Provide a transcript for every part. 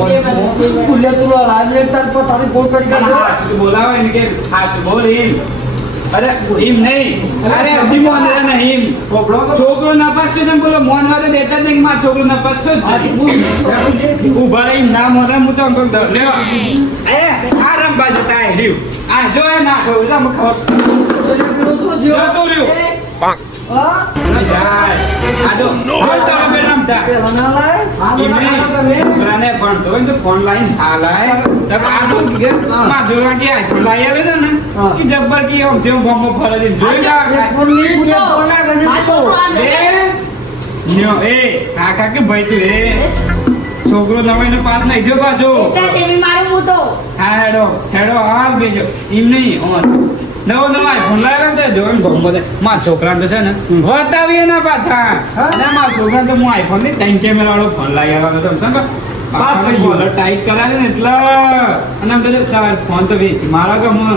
પુલ્યા તું લાગે તાર પર તારી ગોળ કરી કાઢો હાશ બોલાવે ને કે હાશ બોલ એમ અરે એમ નહીં અરે હજી મોન રે નહીં છોકરો ના પાછો તમે બોલો મોન વાળે દેતા નહીં માર છોકરો ના પાછો ઉભા રહી ના મોને હું તો અંકલ દર લેવા એ આ રંબા જતા હે લીવ આ જો એ ના ખો જા મખ જો તો રહ્યો હા જાય આ જો બોલ તો બે રમતા પેલા ના લાય છોકરાને ભણતો હોય તો ફોન લાઈન હાલાય તબ આદુ કે માં જોવા કે આ ફોન લાઈ આવે છે ને કે જબ્બર કી ઓમ જેમ ગમો ફરે છે જોઈ જા ફોન ની કે ફોન ના કરે તો એ ન્યો એ કાકા કે ભાઈ તું એ છોકરો નવાઈને પાસ નહીં જો પાછો એટલે તેમી મારું હું તો હા હેડો હાલ બેજો એમ નહીં ઓન નવો ફોન લાવ્યો ને જો એમ ગમો દે માર છોકરાને તો છે ને બતાવીએ ના પાછા ના માર છોકરાને તો હું આઈફોન ની 3 કેમેરા વાળો ફોન લાવી આવ્યો તો સમજો પાસ થઈ ગયો ટાઈટ કરાવે ને એટલે અને આમ તો ચાલ ફોન તો વેચી મારા કે હું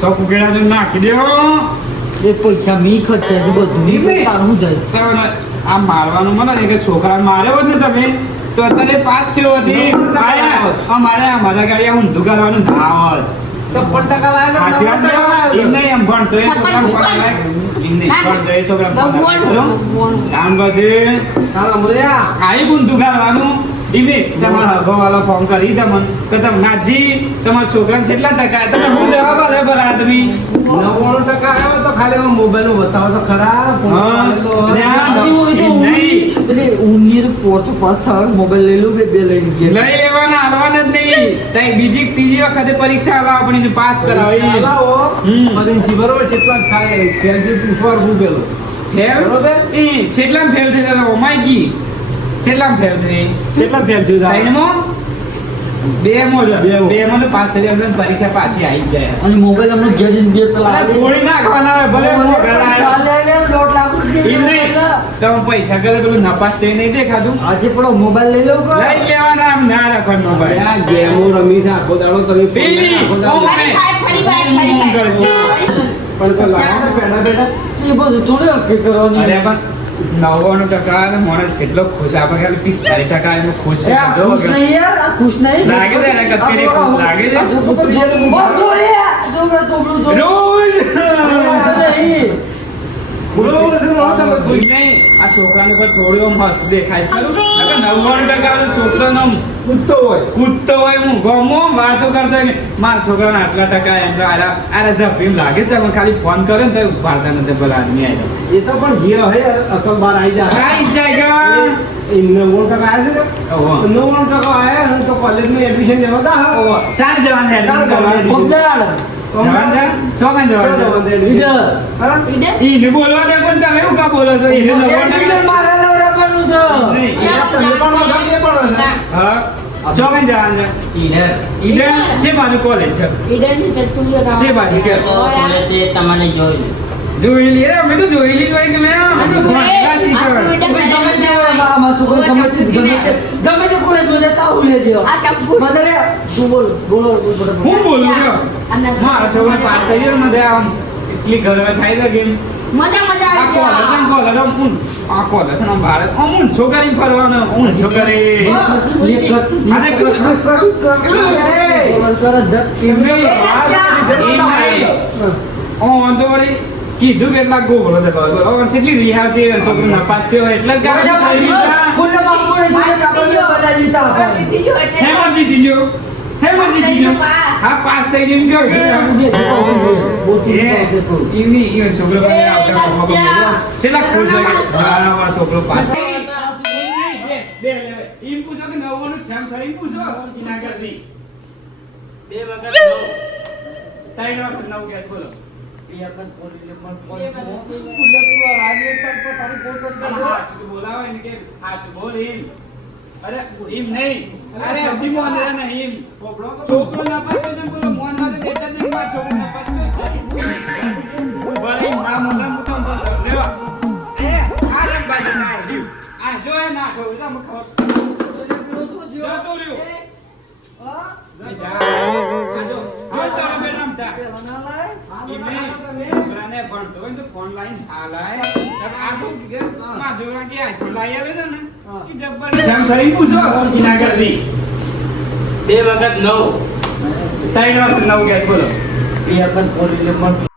સો કુકેડા તો નાખી દેવો એ પૈસા મી ખર્ચે છે બધું તારું જાય આ મારવાનું મને ને કે છોકરાને માર્યો હોત ને તમે તો અત્યારે પાસ થયો હતી અમારા ગાડી ઊંધું કરવાનું ના હોત 56% લાગે એમ નહીં એમ ભણતો એ છોકરા ભણતો એ છોકરા આમ પછી આઈ ઊંધું કરવાનું દીદી તમારા હગવાળો ફોન કરી તમને કે તમે નાજી તમારા છોકરાને કેટલા ટકા તમે હું જવાબ આલે બરા તમે 99% આવ્યો તો ખાલી મોબાઈલ નું બતાવો તો ખરા એટલે ઉન્નીર પોતો પાછા મોબાઈલ લઈ લો બે લઈને કે લઈ લેવાના હાલવાના જ નહીં તઈ બીજી ત્રીજી વખતે પરીક્ષા આલા આપણી પાસ કરાવી બરોબર કેટલા થાય ફેલ પૂછવા પેલો ફેલ એ કેટલા ફેલ થઈ ગયા ઓમાઈ ગઈ કેટલા ફેલ થઈ કેટલા ફેલ થયું ત્રણમાં બે માં પાસ થઈ જાય પરીક્ષા પાછી આવી જાય અને મોબાઈલ અમને ઘેર જઈને બે ચલાવે ગોળી નાખવાના હોય ભલે ચાલે લે 1.5 લાખ રૂપિયા તમે પૈસા કરે પેલું નપાસ થઈ નહીં દેખાતું આજે પેલો મોબાઈલ લઈ લો લઈ લેવાના આમ ના રાખો મોબાઈલ આ ગેમો રમી છે આખો દાડો તમે પેલી પણ તો લાવો બેઠા બેઠા એ બધું થોડી અટકે કરવાની અરે પણ 99% માણસ એટલો ખુશ આપણે ખાલી 45% એમાં ખુશ છે આ ખુશ નહીં યાર આ ખુશ નહીં લાગે છે એને કત્તીને ખુશ લાગે છે રોજ ખુશ નહીં આ છોકરાને પર થોડું આમ હસ દેખાય છે ખરું 99% છોકરાનો કૂદતો હોય હું ગમો વાતો કરતો હોય મારા છોકરાને આટલા ટકા એમ અરે જપીમ લાગે છે ખાલી ફોન કરે ને તો ભારતા નથી પેલા આદમી આવી એ તો પણ ગયો હે અસલ બાર આવી જાય આવી જાય 99% આવ્યા છે 99% આવ્યા તો કોલેજમાં એડમિશન લેવા દા ચાર જવાન છે ઈને બોલવા દે પણ તમે એવું કા બોલો છો ઈને હા ચોકન જવાન છે ઈડર છે બાજુ કોલેજ છે છે બાજુ કે તમને જોઈ જોઈ લે અમે તો જોઈ લી હોય કે મે અમે તો ભણતા શીખવા ગમે તે કોલેજ માં જતા હું લે દેવા મને તું બોલો હું બોલું કે મારા છોકરા પાસ થઈ ગયો ને આમ એટલી ગર્વ થાય છે કે મજા આ કોલેજ આ કોલેજ ના ભારત અમુન છોકરી ફરવાનો અમુન છોકરી કીધું કેટલા ગોળો દે બાબા કેટલી રિહાતી છોકરો નપાસ થયો એટલે હેમંત જીતી ગયો હા પાસ થઈ ગયો છોકરો છેલ્લા ખુશ છોકરો પાસ એમ પૂછો કે નવવાનું શ્યામ થઈ પૂછો ના કરતી 2 વખત 3 વખત 9 ગયા બોલો બોલાવે ને કે હાશ બોલ એમ અરે એમ નહીં અરે હજી મોન રે નહીં છોકરો ના પાછો છે બોલો મોન વાળે બેટા નહીં માર છોકરો ના પાછો ભલે ના મોન મુકો લેવા એ આ રે બાજુ ના લીવ આ જો એ ના ખો જા મખો જો તો રહ્યો હા જા આ જો બે રમતા છોકરાને ભણતો હોય તો ફોન લાઈન હાલાય આદુ કે માં જોવા કે આ ફોન લાઈ આવે છે ને કે જબ્બર જામ કરી પૂછો ના કરતી 2 વખત 9 3 વખત 9 કે બોલો એ વખત બોલી લે પણ